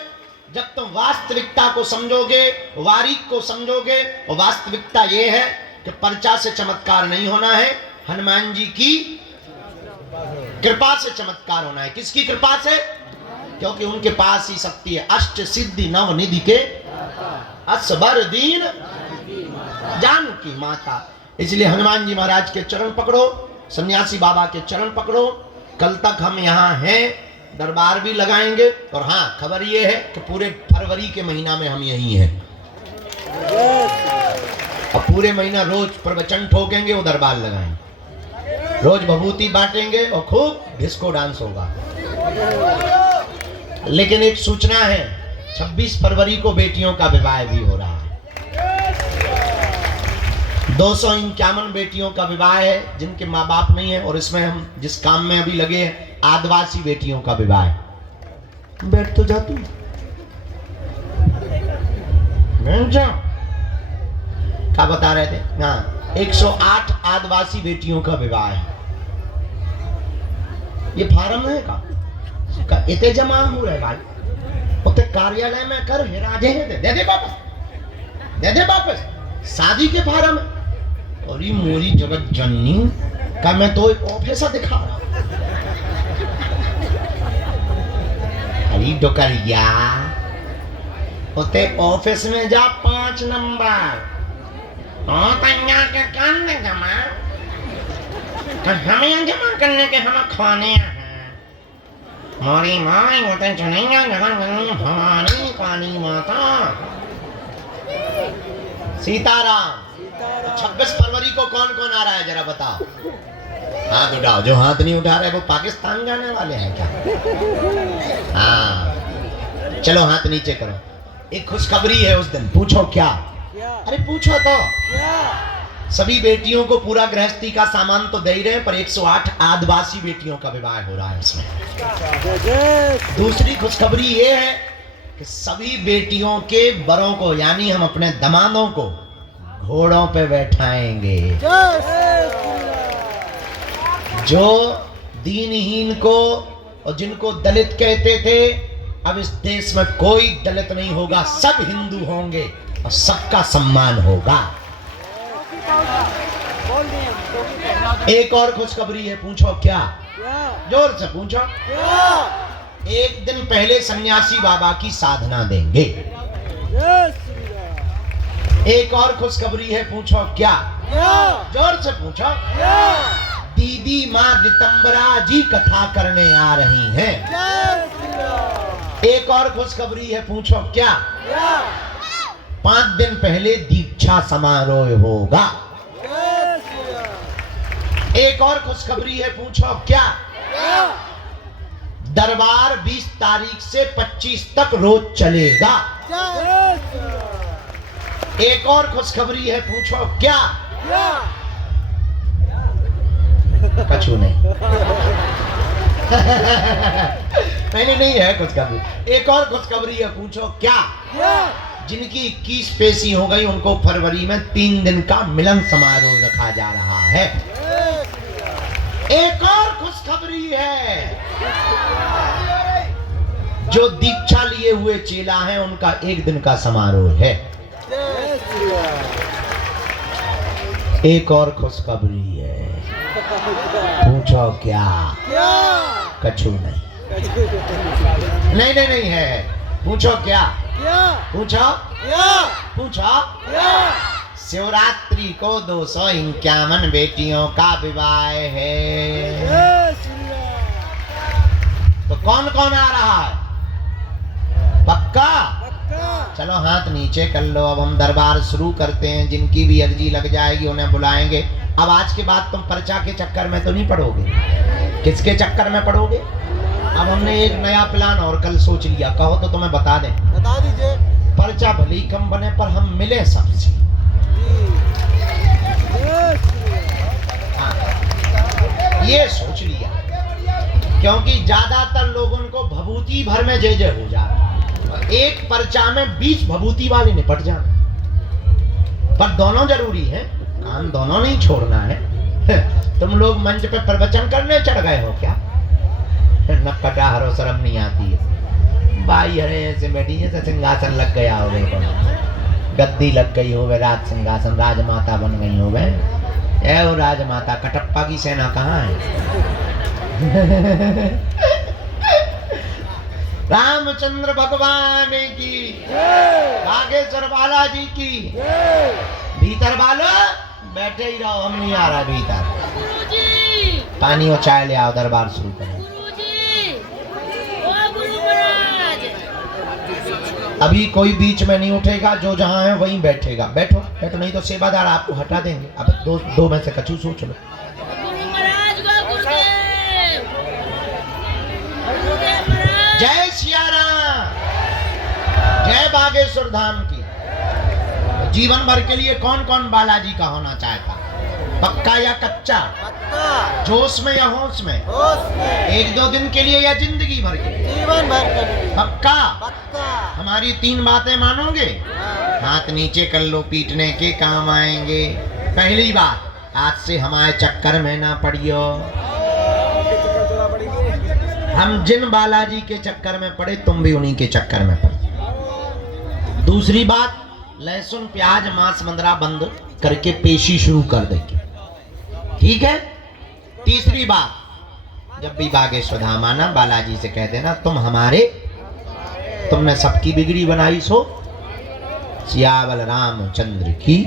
जब तुम वास्तविकता को समझोगे, वारीक को समझोगे। और वास्तविकता ये है कि पर्चा से चमत्कार नहीं होना है, हनुमान जी की कृपा से चमत्कार होना है। किसकी कृपा से? क्योंकि उनके पास ही शक्ति है। अष्ट सिद्धि नव निधि के असबर दीन जानकी माता। इसलिए हनुमान जी महाराज के चरण पकड़ो, सन्यासी बाबा के चरण पकड़ो। कल तक हम यहाँ हैं, दरबार भी लगाएंगे। और हाँ, खबर ये है कि पूरे फरवरी के महीना में हम यहीं हैं और पूरे महीना रोज प्रवचन ठोकेंगे और दरबार लगाएंगे, रोज भभूति बांटेंगे और खूब डिस्को डांस होगा। लेकिन एक सूचना है, 26 फरवरी को बेटियों का विवाह भी हो रहा है। 251 बेटियों का विवाह है जिनके माँ बाप नहीं है। और इसमें हम जिस काम में अभी लगे हैं, आदिवासी बेटियों का विवाह है। बैठ तो जा तू, क्या बता रहे थे? हाँ, 108 आदिवासी बेटियों का विवाह है। ये फार्म है का इतने जमा हो रहे भाई, उतने कार्यालय में कर राजे हैं, दे दे वापस, दे दे वापस। शादी के फार्म और ये मोरी जगत जननी का मैं तो एक ऑफिसर दिखा रहा। भाई डुकरिया उते ऑफिस में जा 5 नंबर तैयार के करने जमा हमें जमा करने के हम खाने हैं हमारी माँ होते चुनेंगे भवानी काली माता सीताराम। 26 फरवरी को कौन कौन आ रहा है जरा बताओ, हाथ उठाओ। जो हाथ नहीं उठा रहे वो पाकिस्तान जाने वाले हैं क्या? हाँ चलो हाथ नीचे करो। एक खुशखबरी है उस दिन, पूछो क्या? अरे पूछो तो। सभी बेटियों को पूरा गृहस्थी का सामान तो दे ही रहे हैं, पर 108 आदिवासी बेटियों का विवाह हो रहा है उसमें। दूसरी खुशखबरी ये है कि सभी बेटियों के बरों को यानी हम अपने दामादों को घोड़ों पे बैठाएंगे। जो दीनहीन को और जिनको दलित कहते थे, अब इस देश में कोई दलित नहीं होगा, सब हिंदू होंगे और सबका सम्मान होगा। एक और खुशखबरी है, पूछो क्या? जोर से पूछो। एक दिन पहले सन्यासी बाबा की साधना देंगे। एक और खुशखबरी है, पूछो क्या? जोर से पूछो। दीदी माँ दितंबरा जी कथा करने आ रही हैं। एक और खुशखबरी है, पूछो क्या? 5 दिन पहले दीक्षा समारोह होगा। एक और खुशखबरी है, पूछो क्या? दरबार 20 तारीख से 25 तक रोज चलेगा। एक और खुशखबरी है, पूछो क्या? कछु नहीं। नहीं है खुशखबरी। एक और खुशखबरी है, पूछो क्या? जिनकी 21 पेशी हो गई उनको फरवरी में 3 दिन का मिलन समारोह रखा जा रहा है। एक और खुशखबरी है, जो दीक्षा लिए हुए चेला हैं उनका 1 दिन का समारोह है। एक और खुशखबरी है, पूछो क्या? कछु नहीं है। पूछो क्या? पूछो। शिवरात्रि को 251 बेटियों का विवाह है। तो कौन कौन आ रहा है? पक्का? चलो हाथ नीचे कर लो। अब हम दरबार शुरू करते हैं। जिनकी भी अर्जी लग जाएगी उन्हें बुलाएंगे। अब आज के बाद तुम पर्चा के चक्कर में तो नहीं पड़ोगे। किसके चक्कर में पड़ोगे? अब हमने एक नया प्लान और कल सोच लिया, कहो तो तुम्हें बता दें। बता दीजिए। पर्चा भले ही कम बने पर हम मिले सबसे। ये सोच लिया, क्योंकि ज्यादातर लोगों को भभूति भर में जय जय हो जाए, एक पर्चा में 20 भभूति वाले निपट जाए। पर दोनों जरूरी है, काम दोनों नहीं छोड़ना है। तुम लोग मंच पे प्रवचन करने चढ़ गए हो क्या? न कटा हरो शर्म नहीं आती है। भाई हरे ऐसे बैठी जैसे सिंहासन लग गया हो, गद्दी लग गई हो, राज सिंहासन, राजमाता बन गई हो। ए वो राजमाता, कटप्पा की सेना कहाँ है? रामचंद्र भगवान की, नागेश्वर बालाजी की। भीतर वालो बैठे ही रहो, हम नहीं आ रहा भीतर। पानी और चाय ले आओ, दरबार शुरू करें। अभी कोई बीच में नहीं उठेगा, जो जहां है वहीं बैठेगा। बैठो बैठो, नहीं तो सेवादार आपको हटा देंगे। अब दो में से कछु सोच लो। जय सिया राम, जय बागेश्वर धाम की। जीवन भर के लिए कौन कौन बालाजी का होना चाहता? पक्का या कच्चा? जोश में या होश में? 1-2 दिन के लिए या जिंदगी भर के लिए? जीवन भर के लिए। पक्का? हमारी 3 बातें मानोगे? हाथ नीचे कर लो, पीटने के काम आएंगे। पहली बात, आज से हमारे चक्कर में ना पड़ियो। हम जिन बालाजी के चक्कर में पड़े, तुम भी उन्हीं के चक्कर में पड़े। दूसरी बात, लहसुन प्याज मांस मंदरा बंद करके पेशी शुरू कर देंगे, ठीक है? तीसरी बात, जब भी बागेश्वर धाम आना, बालाजी से कह देना तुम हमारे तुमने सबकी बिगड़ी बनाई सो सियावल रामचंद्र की।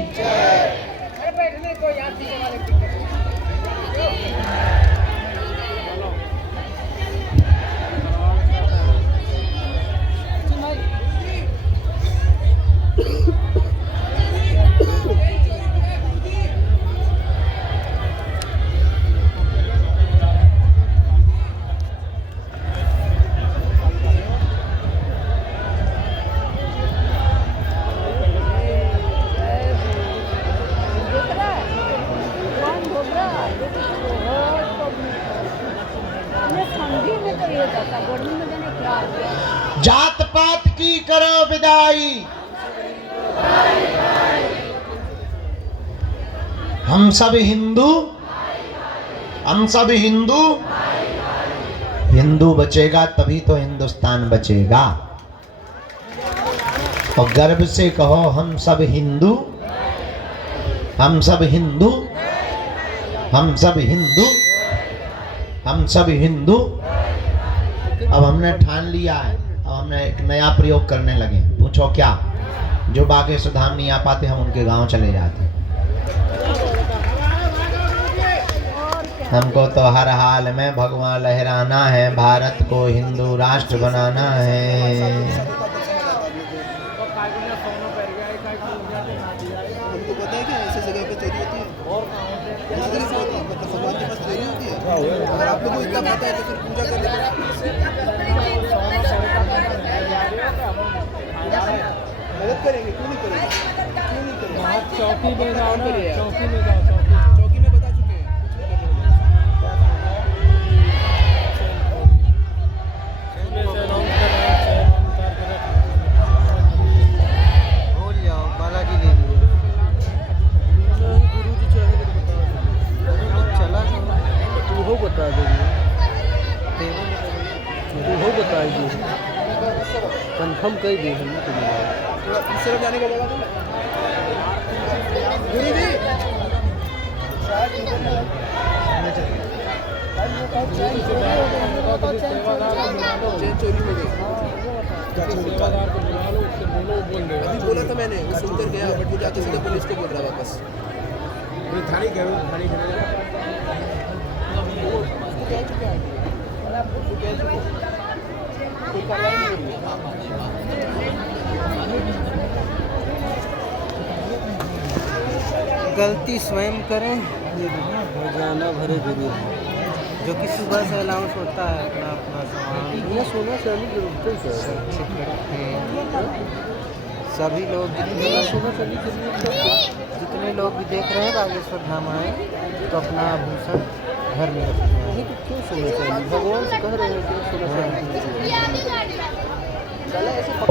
जात पात की करो विदाई, हम सब हिंदू, हम सब हिंदू। हिंदू बचेगा तभी तो हिंदुस्तान बचेगा। और गर्व से कहो हम सब हिंदू, हम सब हिंदू, हम सब हिंदू, हम सब हिंदू। अब हमने ठान लिया है, अब हमने एक नया प्रयोग करने लगे। पूछो क्या? जो बागेश्वर धाम नहीं आ पाते हम उनके गांव चले जाते। हमको तो हर हाल में भगवान लहराना है, भारत को हिंदू राष्ट्र बनाना है। आप लोगों को इतना पता है तो फिर पूजा करने मदद करेंगे, क्यों नहीं करेंगे, क्यों नहीं करेंगे। चौकी में जाओ ना, चौकी में जाओ, चौकी में बता चुके हैं। भूल जाओ, बालाजी ले लियो। गुरु जी चाहे चला तू हो बता देंगे, तू हो बता दीजिए, कंफर्म कर दिए हम तुम्हें जाने का बोला गुरु जी। चोरी हो गई, अभी बोला था मैंने, वो सुनकर गया बट वो जाते सीधे पुलिस को बोल रहा वापस। थाने गए, थाने गलती स्वयं करें, रोजाना भरे गुरु जो कि सुबह से अलाउंस होता है अपना अपना सामान ये सोना चांदी जरूरत सभी लोग जितने लोग भी देख रहे हैं बागेश्वर धाम आए तो अपना आभूषण घर में रखते हैं। क्यों सोना चांदी? भगवान से कह रहे हैं कि सोना चांदी।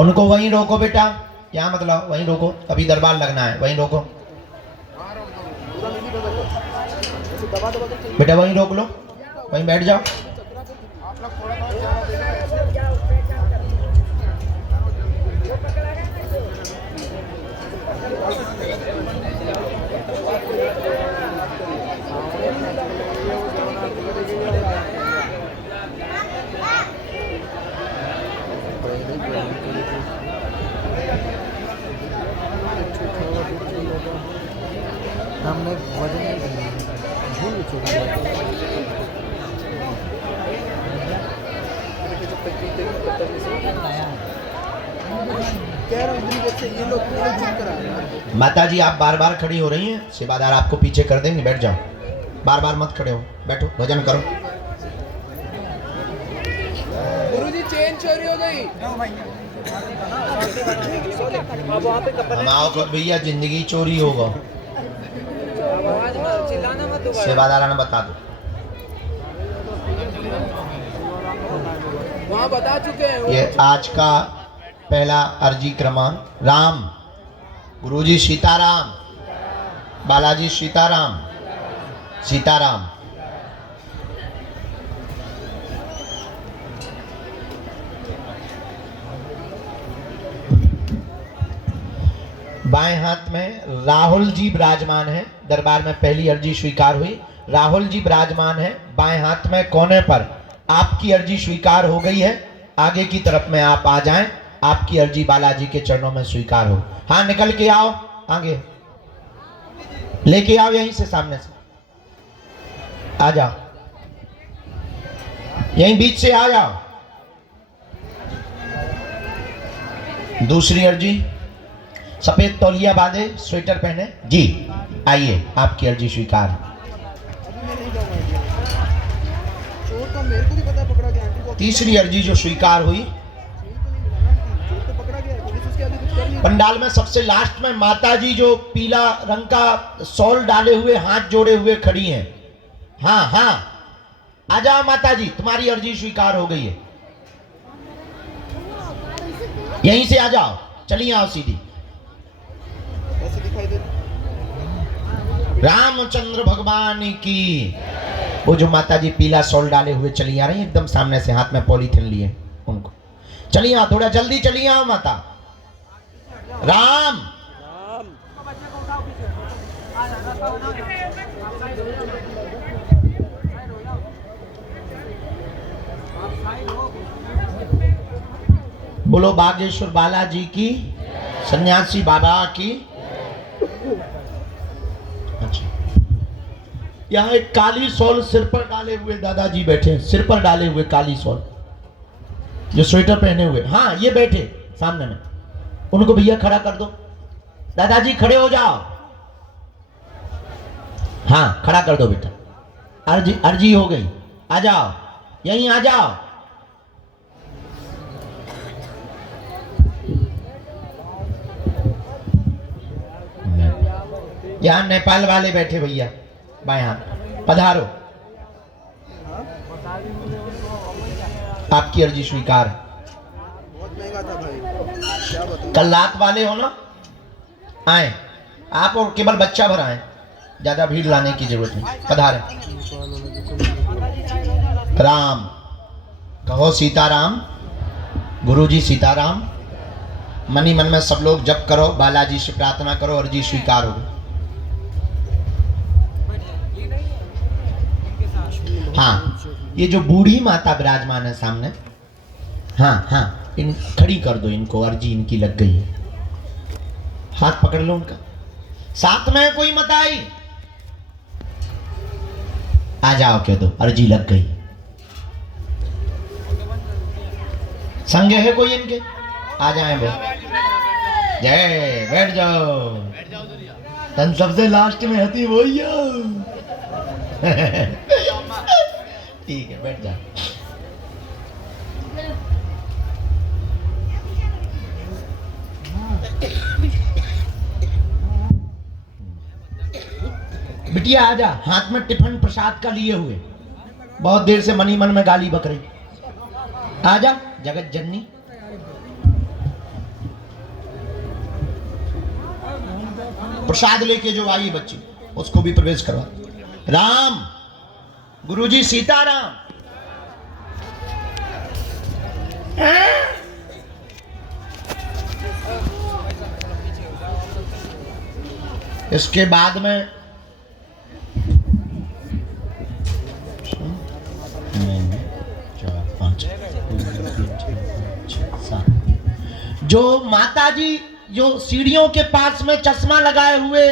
उनको वहीं रोको बेटा। क्या मतलब वहीं रोको? अभी दरबार लगना है, वहीं रोको बेटा, वहीं रोक लो, वहीं बैठ जाओ। हमने वजन नहीं भूल चुके माता जी आप बार बार खड़ी हो रही हैं, सेवादार आपको पीछे कर देंगे, बैठ जाओ, बार बार मत खड़े हो, बैठो भजन करो। गुरुजी चेन चोरी हो गई। हमारे भैया जिंदगी चोरी होगा, सेवादार ने बता दो। वहाँ बता चुके हैं। ये आज का पहला अर्जी क्रमांक। राम गुरुजी सीताराम, बालाजी सीताराम, सीताराम। बाएं हाथ में राहुल जी विराजमान है। दरबार में पहली अर्जी स्वीकार हुई, राहुल जी विराजमान है। बाएं हाथ में कोने पर आपकी अर्जी स्वीकार हो गई है। आगे की तरफ में आप आ जाएं। आपकी अर्जी बालाजी के चरणों में स्वीकार हो। हाँ, निकल के आओ, आगे लेके आओ, यहीं से सामने से आ जाओ, यहीं बीच से आ जाओ। दूसरी अर्जी, सफेद तौलिया बांधे, स्वेटर पहने जी, आइए, आपकी अर्जी स्वीकार। तीसरी अर्जी जो स्वीकार हुई, पंडाल में सबसे लास्ट में माता जी जो पीला रंग का शॉल डाले हुए हाथ जोड़े हुए खड़ी हैं। हाँ हाँ, आ जाओ माता जी, तुम्हारी अर्जी स्वीकार हो गई है, यहीं से आ जाओ, चलिए आओ सीधी। रामचंद्र भगवान की। वो जो माता जी पीला शॉल डाले हुए चली आ रही है, एकदम सामने से, हाथ में पॉलीथिन लिए, उनको चलिए आओ, थोड़ा जल्दी चलिए आओ माता। राम बोलो बागेश्वर बालाजी की, सन्यासी बाबा की। अच्छा, यहाँ एक काली शॉल सिर पर डाले हुए दादाजी बैठे हैं, सिर पर डाले हुए काली शॉल, जो स्वेटर पहने हुए। हाँ, ये बैठे सामने में, उनको भैया खड़ा कर दो, दादाजी खड़े हो जाओ। हाँ, खड़ा कर दो बेटा, अर्जी हो गई, आ जाओ, यहीं आ जाओ। यहाँ नेपाल वाले बैठे भैया, बाएं हाथ, पधारो, आपकी अर्जी स्वीकार। कल रात वाले हो ना, आए आप, और केवल बच्चा भर आए, ज्यादा भीड़ लाने की जरूरत नहीं, पधारे। राम कहो, सीताराम, गुरुजी सीताराम। मनी मन में सब लोग जप करो, बालाजी से प्रार्थना करो, अर्जी स्वीकार हो। हाँ, ये जो बूढ़ी माता विराजमान है सामने, हाँ हाँ, इन खड़ी कर दो इनको, अर्जी इनकी लग गई है, हाथ पकड़ लो उनका। साथ में कोई मत आई, आ जाओ, कह दो अर्जी लग गई। संग है कोई इनके, आ जाए वो, जय, बैठ जाओ, तन सबसे लास्ट में हती वो ही ठीक है, बैठ जाओ। बिटिया आ जा, हाथ में टिफिन प्रसाद का लिए हुए, बहुत देर से मनी मन में गाली बक रही, आ जा जगत जननी। प्रसाद लेके जो आई बच्ची, उसको भी प्रवेश करवा। राम, गुरुजी सीताराम। इसके बाद में जो माता जी जो सीढ़ियों के पास में चश्मा लगाए हुए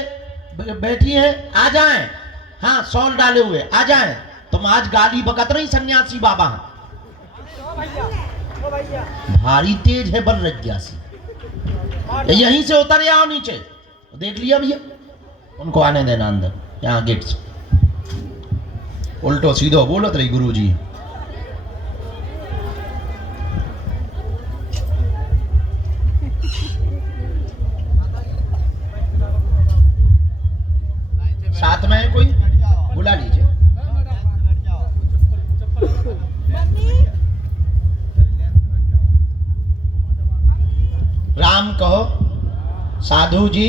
बैठी हैं, आ जाएं। हाँ, शॉल डाले हुए आ जाएं। तुम आज गाली बकत रही सन्यासी बाबा, भारी तेज है बल रज्ञासी, यहीं से उतर आओ नीचे, देख लिया भैया, उनको आने देना अंदर, यहाँ गेट से। उल्टो सीधो बोलत रही गुरुजी। साथ में है कोई, बुला लीजिए। राम कहो, साधु जी।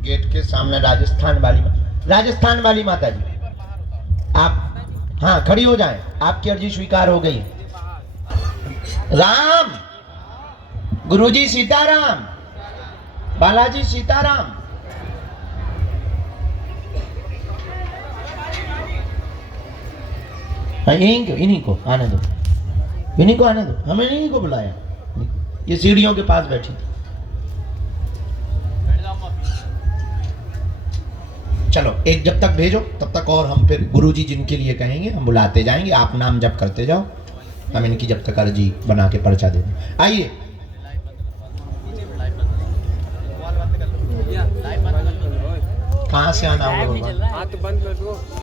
गेट के सामने राजस्थान वाली माता जी, आप हाँ खड़ी हो जाएं, आपकी अर्जी स्वीकार हो गई। राम, गुरुजी सीताराम, बालाजी सीताराम। इन्हीं को आने दो। विनी को आने दो, हमें नहीं को बुलाया, ये सीढ़ियों के पास बैठी थी। चलो एक जब तक भेजो तब तक, और हम फिर गुरुजी जिनके लिए कहेंगे हम बुलाते जाएंगे, आप नाम जप करते जाओ, हम इनकी जब तक अर्जी बना के पर्चा दे दें। आइए कहाँ से आना होगा?